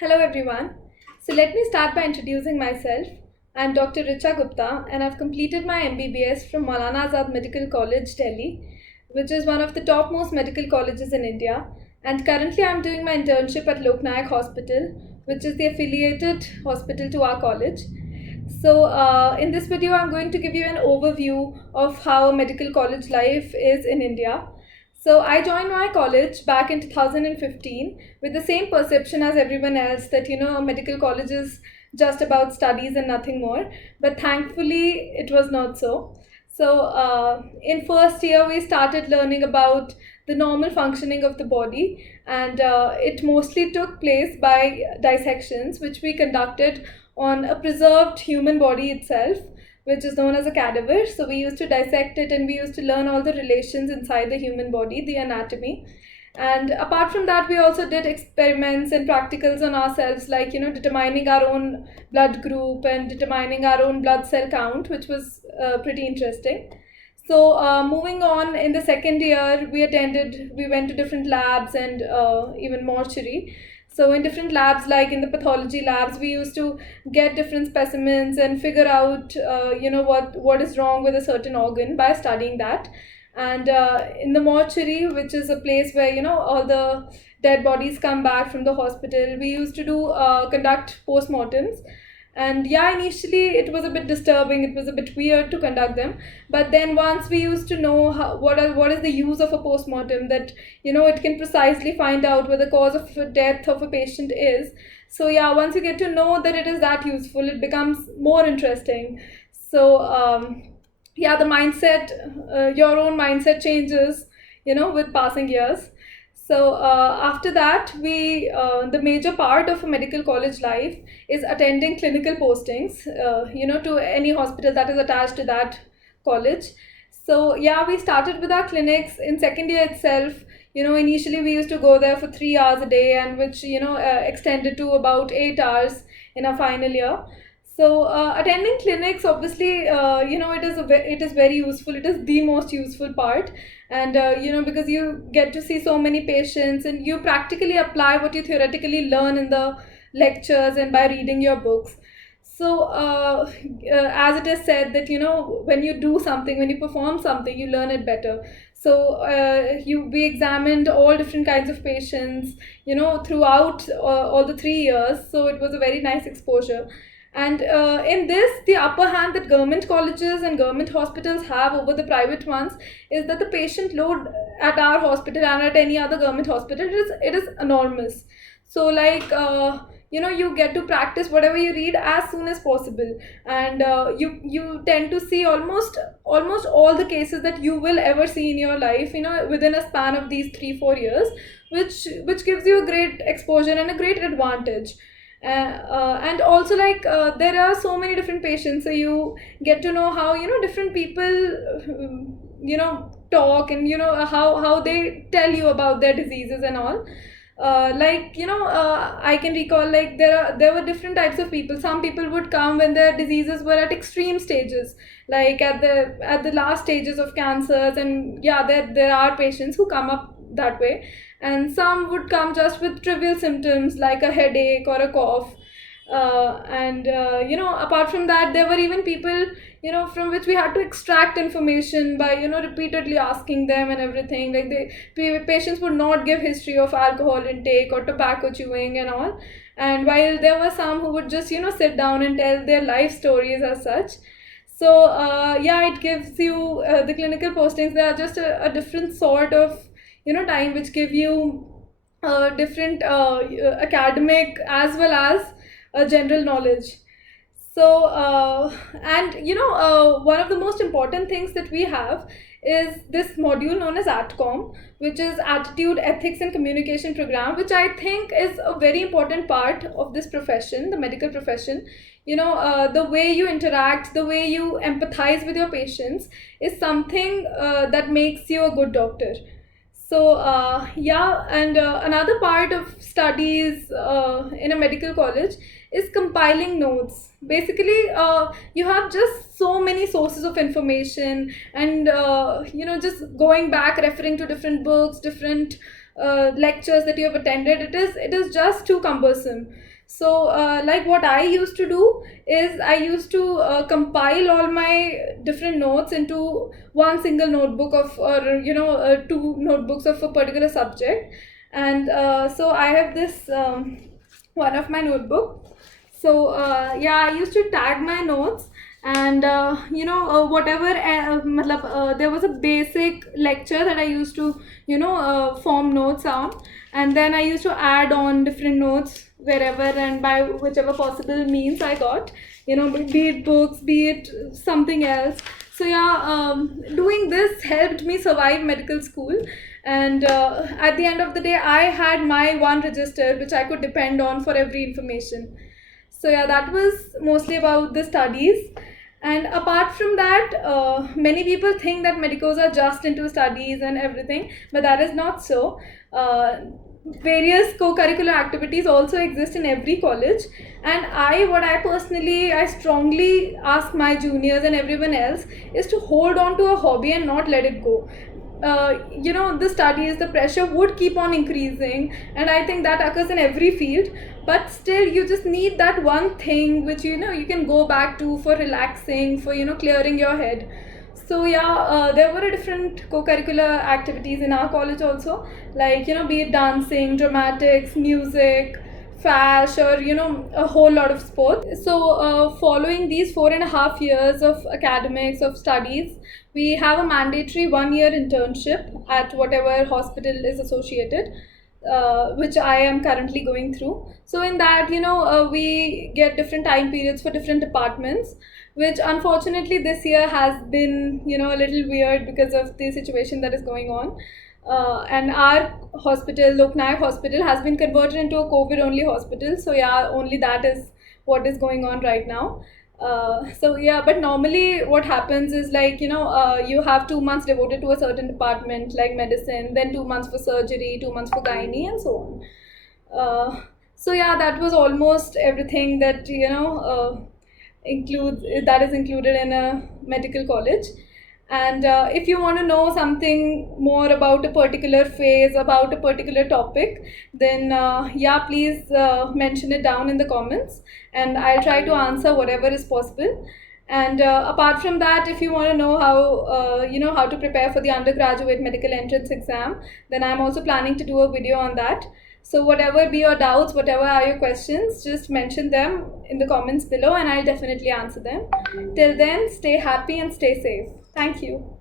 Hello everyone. So let me start by introducing myself. I'm Dr. Richa Gupta and I've completed my MBBS from Maulana Azad Medical College, Delhi, which is one of the topmost medical colleges in India. And currently I'm doing my internship at Loknayak Hospital, which is the affiliated hospital to our college. So in this video, I'm going to give you an overview of how medical college life is in India. So I joined my college back in 2015 with the same perception as everyone else that medical college is just about studies and nothing more. But thankfully, it was not so. So in first year, we started learning about the normal functioning of the body, and it mostly took place by dissections, which we conducted on a preserved human body itself, which is known as a cadaver. So we used to dissect it and we used to learn all the relations inside the human body, the anatomy. And apart from that, we also did experiments and practicals on ourselves, like determining our own blood group and determining our own blood cell count, which was pretty interesting. So moving on, in the second year, we went to different labs and even mortuary. So in different labs, like in the pathology labs, we used to get different specimens and figure out, what is wrong with a certain organ by studying that. And in the mortuary, which is a place where all the dead bodies come back from the hospital, we used to do conduct postmortems. And yeah, initially it was a bit disturbing, it was a bit weird to conduct them, but then once we used to know what is the use of a postmortem, that it can precisely find out what the cause of death of a patient is. So yeah, once you get to know that it is that useful, it becomes more interesting. So yeah, the mindset, your own mindset changes with passing years. So after that, the major part of a medical college life is attending clinical postings, to any hospital that is attached to that college. So yeah, we started with our clinics in second year itself. Initially we used to go there for 3 hours a day, and which extended to about 8 hours in our final year. So attending clinics, obviously, it is very useful. It is the most useful part, and because you get to see so many patients, and you practically apply what you theoretically learn in the lectures and by reading your books. So as it is said that when you do something, when you perform something, you learn it better. So we examined all different kinds of patients, throughout all the 3 years. So it was a very nice exposure. And in this, the upper hand that government colleges and government hospitals have over the private ones is that the patient load at our hospital and at any other government hospital, it is enormous. So like you get to practice whatever you read as soon as possible, and you tend to see almost all the cases that you will ever see in your life, within a span of these 3-4 years, which gives you a great exposure and a great advantage. And also, like, there are so many different patients, so you get to know how different people talk, and how they tell you about their diseases and all. I can recall, like, there were different types of people. Some people would come when their diseases were at extreme stages, like at the last stages of cancers, and yeah, there are patients who come up that way. And some would come just with trivial symptoms like a headache or a cough. And apart from that, there were even people from which we had to extract information by repeatedly asking them and everything. Like, patients would not give history of alcohol intake or tobacco chewing and all. And while there were some who would just sit down and tell their life stories as such. So yeah, it gives you the clinical postings. They are just a different sort of time, which give you different academic as well as general knowledge. So one of the most important things that we have is this module known as ATCOM, which is Attitude, Ethics and Communication Program, which I think is a very important part of this profession, the medical profession. The way you interact, the way you empathize with your patients is something that makes you a good doctor. So yeah, and another part of studies in a medical college is compiling notes. Basically, you have just so many sources of information, and just going back, referring to different books, different lectures that you have attended, it is just too cumbersome. So like what I used to do is I used to compile all my different notes into one single notebook of, or two notebooks of a particular subject. And so I have this one of my notebook. So yeah, I used to tag my notes. And whatever there was a basic lecture that I used to form notes on, and then I used to add on different notes wherever and by whichever possible means I got, be it books, be it something else. So yeah, doing this helped me survive medical school. And at the end of the day, I had my one register which I could depend on for every information. So yeah, that was mostly about the studies. And apart from that, many people think that medicos are just into studies and everything, but that is not so. Various co-curricular activities also exist in every college, and I strongly ask my juniors and everyone else is to hold on to a hobby and not let it go. The studies, the pressure would keep on increasing, and I think that occurs in every field. But still, you just need that one thing which you can go back to for relaxing, for clearing your head. So yeah, there were different co-curricular activities in our college also, like be it dancing, dramatics, music, fash, or a whole lot of sports. So following these 4.5 years of academics, of studies, we have a mandatory 1 year internship at whatever hospital is associated, which I am currently going through. So in that, we get different time periods for different departments, which unfortunately this year has been, a little weird because of the situation that is going on. And our hospital, Loknayak Hospital, has been converted into a COVID-only hospital. So yeah, only that is what is going on right now. So yeah, but normally what happens is like, you have 2 months devoted to a certain department like medicine, then 2 months for surgery, 2 months for gynae, and so on. So yeah, that was almost everything that, that is included in a medical college. And if you want to know something more about a particular phase, about a particular topic, then yeah, please mention it down in the comments, and I'll try to answer whatever is possible. And apart from that, if you want to know how to prepare for the undergraduate medical entrance exam, then I'm also planning to do a video on that. So whatever be your doubts, whatever are your questions, just mention them in the comments below and I'll definitely answer them. Till then, stay happy and stay safe. Thank you.